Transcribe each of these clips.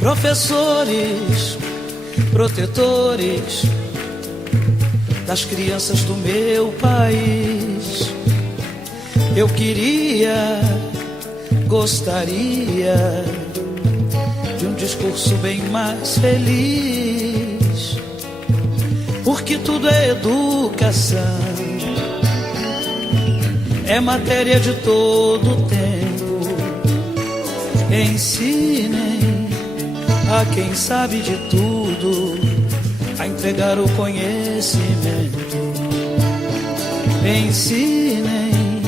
Professores, protetores das crianças do meu país, eu queria, gostaria de um discurso bem mais feliz, porque tudo é educação, é matéria de todo tempo. Ensinem a quem sabe de tudo a entregar o conhecimento. Ensinem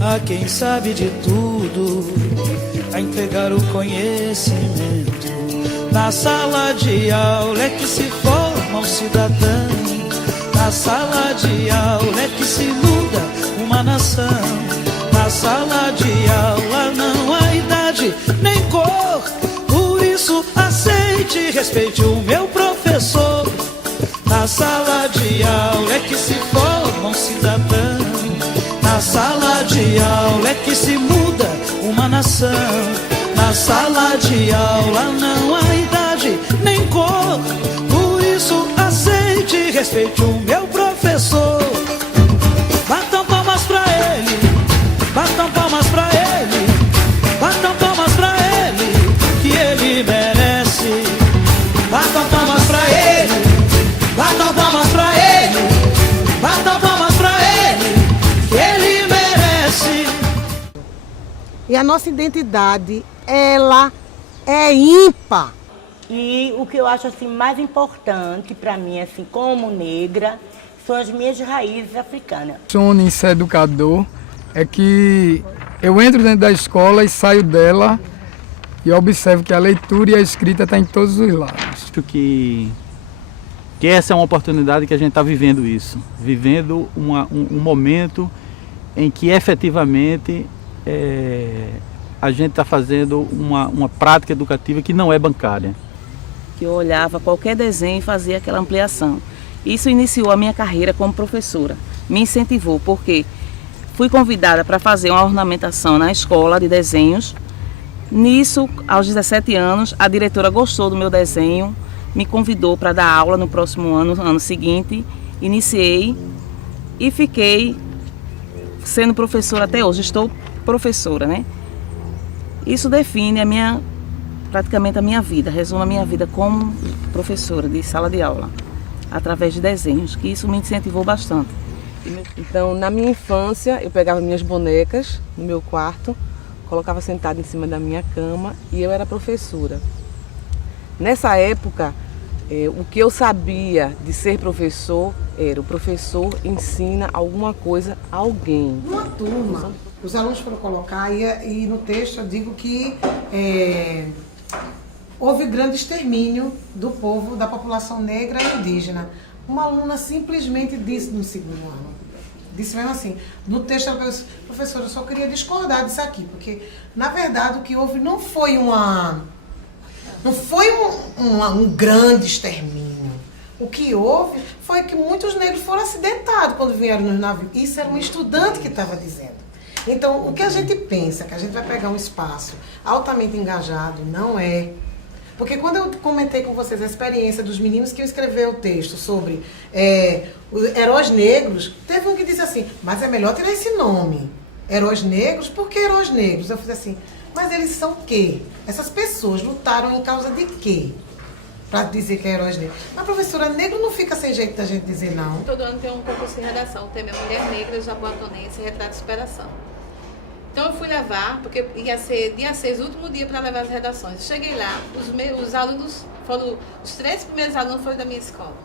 a quem sabe de tudo a entregar o conhecimento. Na sala de aula é que se forma um cidadão, na sala de aula é que se muda uma nação. Na sala de aula não há idade nem cor, por isso aceite e respeite o meu professor. Na sala de aula é que se forma um cidadão, na sala de aula é que se muda uma nação. Na sala de aula não há idade nem cor, por isso aceite e respeite o meu professor. Batam palmas pra ele, batam palmas pra ele, batam palmas pra ele, que ele merece. Batam palmas pra ele, batam palmas pra ele, batam palmas pra ele, que ele merece. E a nossa identidade, ela é ímpar. E o que eu acho assim mais importante para mim, assim, como negra, são as minhas raízes africanas. Sono em ser educador é que eu entro dentro da escola e saio dela e observo que a leitura e a escrita estão em todos os lados. Acho que essa é uma oportunidade que a gente está vivendo isso, vivendo um momento em que efetivamente a gente está fazendo uma prática educativa que não é bancária. Que eu olhava qualquer desenho e fazia aquela ampliação. Isso iniciou a minha carreira como professora, me incentivou, porque fui convidada para fazer uma ornamentação na escola de desenhos. Nisso, aos 17 anos, a diretora gostou do meu desenho, me convidou para dar aula no próximo ano seguinte, iniciei e fiquei sendo professora até hoje, estou professora, né? Isso define praticamente a minha vida, resume a minha vida como professora de sala de aula, através de desenhos, que isso me incentivou bastante. Então, na minha infância, eu pegava minhas bonecas no meu quarto, colocava sentada em cima da minha cama e eu era professora. Nessa época, o que eu sabia de ser professor era: o professor ensina alguma coisa a alguém. Uma turma, os alunos foram colocar e no texto eu digo que houve grande extermínio do povo, da população negra e indígena. Uma aluna simplesmente disse no segundo ano, disse mesmo assim, no texto ela falou assim: professora, eu só queria discordar disso aqui, porque na verdade o que houve não foi um grande extermínio. O que houve foi que muitos negros foram acidentados quando vieram nos navios. Isso era um estudante que estava dizendo. Então, o que a gente pensa, que a gente vai pegar um espaço altamente engajado, não é. Porque quando eu comentei com vocês a experiência dos meninos que eu escrevi o texto sobre os heróis negros, teve um que disse assim: mas é melhor tirar esse nome, heróis negros, por que heróis negros? Eu fiz assim: mas eles são o quê? Essas pessoas lutaram em causa de quê? Para dizer que é heróis negros. Mas, professora, negro não fica sem jeito da gente dizer não. Todo ano tem um concurso de redação, o tema é Mulher Negra, Jaboatonense e Retrato de Superação. Então eu fui levar, porque ia ser dia 6, o último dia para levar as redações. Cheguei lá, os alunos foram, os 3 primeiros alunos foram da minha escola.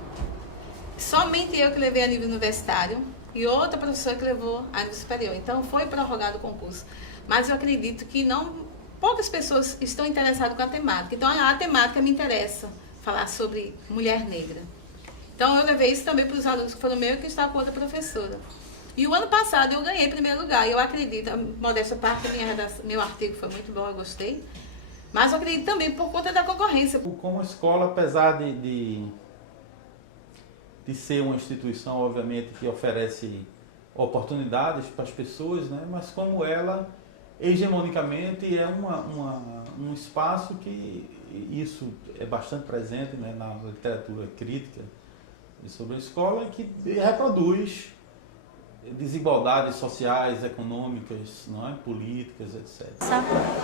Somente eu que levei a nível universitário e outra professora que levou a nível superior. Então foi prorrogado o concurso. Mas eu acredito que poucas pessoas estão interessadas com a temática. Então a temática me interessa, falar sobre mulher negra. Então eu levei isso também para os alunos que foram meus e que estavam com outra professora. E o ano passado eu ganhei primeiro lugar. E eu acredito, a modéstia parte, meu artigo foi muito bom, eu gostei. Mas eu acredito também por conta da concorrência. Como escola, apesar de ser uma instituição, obviamente, que oferece oportunidades para as pessoas, né? Mas como ela, hegemonicamente, é um espaço que isso é bastante presente, né, na literatura crítica sobre a escola, que reproduz desigualdades sociais, econômicas, não é? Políticas, etc.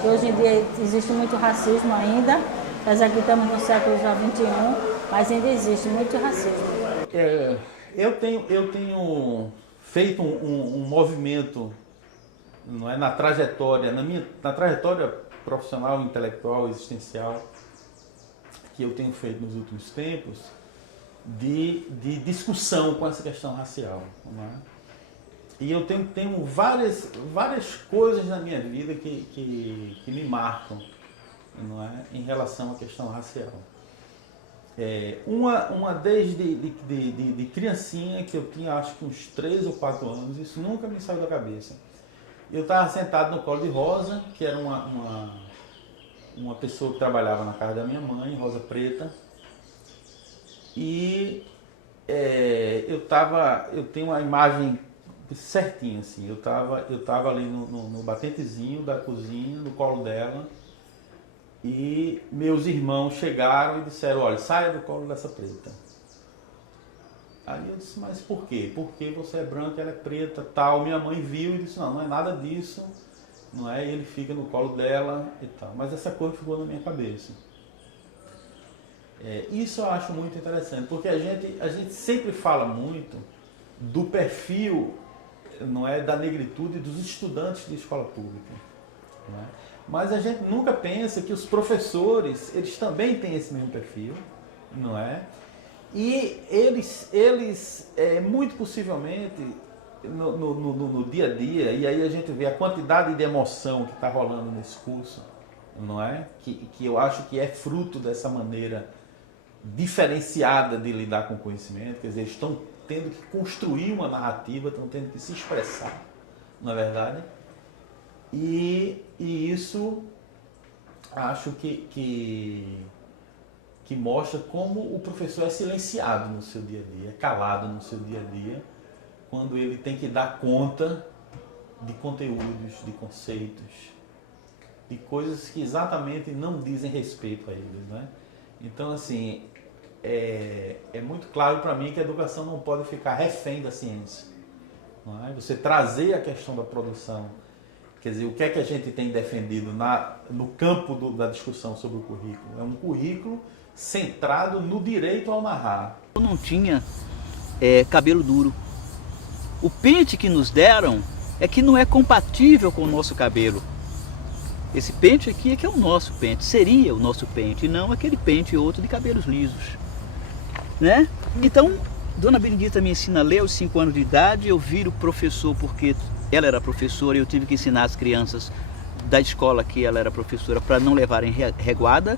Hoje em dia existe muito racismo ainda, apesar que estamos no século já XXI, mas ainda existe muito racismo. Eu tenho feito um movimento, não é, na trajetória profissional, intelectual, existencial, que eu tenho feito nos últimos tempos, de discussão com essa questão racial, não é? E eu tenho várias coisas na minha vida que me marcam, não é, em relação à questão racial. Uma desde criancinha, que eu tinha acho que uns 3 ou 4 anos, isso nunca me saiu da cabeça. Eu estava sentado no colo de Rosa, que era uma pessoa que trabalhava na casa da minha mãe, Rosa Preta, e eu tenho uma imagem certinha, assim, eu tava ali no batentezinho da cozinha, no colo dela, e meus irmãos chegaram e disseram, olha, saia do colo dessa preta. Aí eu disse, mas por quê? Porque você é branca, ela é preta, tal. Minha mãe viu e disse, não é nada disso, não é? Ele fica no colo dela e tal. Mas essa coisa ficou na minha cabeça. Isso eu acho muito interessante, porque a gente sempre fala muito do perfil, não é, da negritude dos estudantes de escola pública, não é? Mas a gente nunca pensa que os professores, eles também têm esse mesmo perfil, não é? E eles muito possivelmente, no dia a dia, e aí a gente vê a quantidade de emoção que está rolando nesse curso, não é? Que eu acho que é fruto dessa maneira diferenciada de lidar com o conhecimento, quer dizer, eles estão tendo que construir uma narrativa, estão tendo que se expressar, não é verdade? E isso acho que mostra como o professor é silenciado no seu dia a dia, é calado no seu dia a dia, quando ele tem que dar conta de conteúdos, de conceitos, de coisas que exatamente não dizem respeito a eles, né? Então, assim, é muito claro para mim que a educação não pode ficar refém da ciência, não é? Você trazer a questão da produção, quer dizer, o que é que a gente tem defendido no campo da discussão sobre o currículo? É um currículo centrado no direito ao narrar. Eu não tinha cabelo duro. O pente que nos deram é que não é compatível com o nosso cabelo. Esse pente aqui é que é o nosso pente, seria o nosso pente, e não aquele pente outro de cabelos lisos, né? Então, Dona Benedita me ensina a ler aos 5 anos de idade, eu viro professor porque ela era professora e eu tive que ensinar as crianças da escola que ela era professora para não levarem reguada.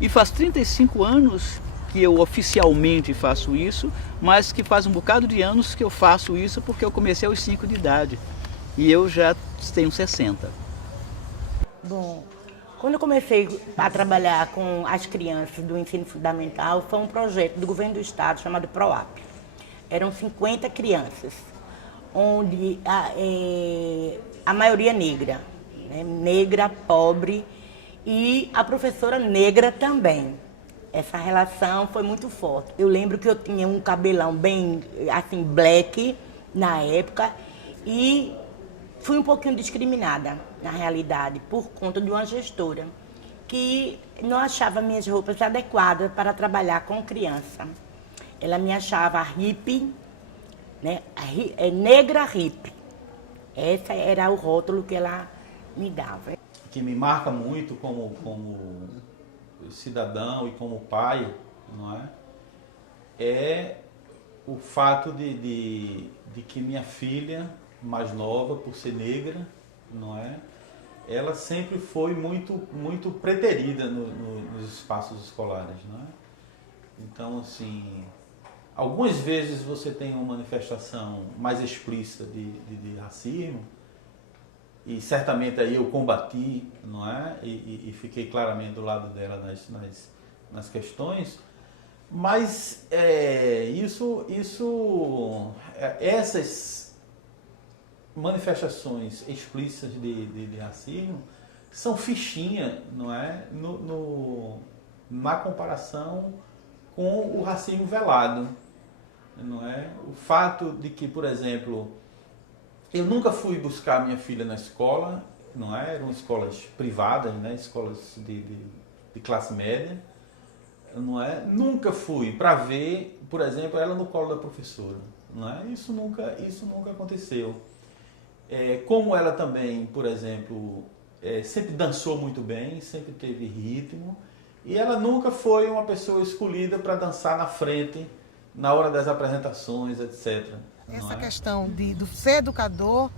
E faz 35 anos que eu oficialmente faço isso, mas que faz um bocado de anos que eu faço isso porque eu comecei aos 5 de idade e eu já tenho 60. Bom, quando eu comecei a trabalhar com as crianças do ensino fundamental, foi um projeto do governo do estado chamado PROAP. Eram 50 crianças, onde a maioria negra, né? Negra, pobre, e a professora negra também. Essa relação foi muito forte. Eu lembro que eu tinha um cabelão bem, assim, black na época e fui um pouquinho discriminada, na realidade, por conta de uma gestora que não achava minhas roupas adequadas para trabalhar com criança. Ela me achava hippie, né? Negra hippie. Esse era o rótulo que ela me dava. Que me marca muito como cidadão e como pai, não é? É o fato de que minha filha mais nova, por ser negra, não é? Ela sempre foi muito preterida nos espaços escolares, não é? Então, assim, algumas vezes você tem uma manifestação mais explícita de racismo, e certamente aí eu combati, não é? E fiquei claramente do lado dela nas questões, mas essas manifestações explícitas de racismo são fichinha, não é? Na comparação com o racismo velado, não é? O fato de que, por exemplo, eu nunca fui buscar minha filha na escola, não é? Eram escolas privadas, né? Escolas de classe média, não é? Nunca fui para ver, por exemplo, ela no colo da professora, não é? Isso nunca aconteceu. Como ela também, por exemplo, sempre dançou muito bem, sempre teve ritmo, e ela nunca foi uma pessoa escolhida para dançar na frente, na hora das apresentações, etc. Essa questão do ser educador,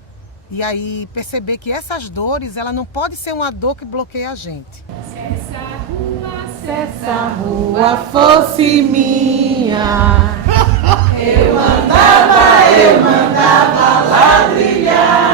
e aí perceber que essas dores, ela não pode ser uma dor que bloqueia a gente. Se essa rua fosse minha, eu mandava ladrilhar.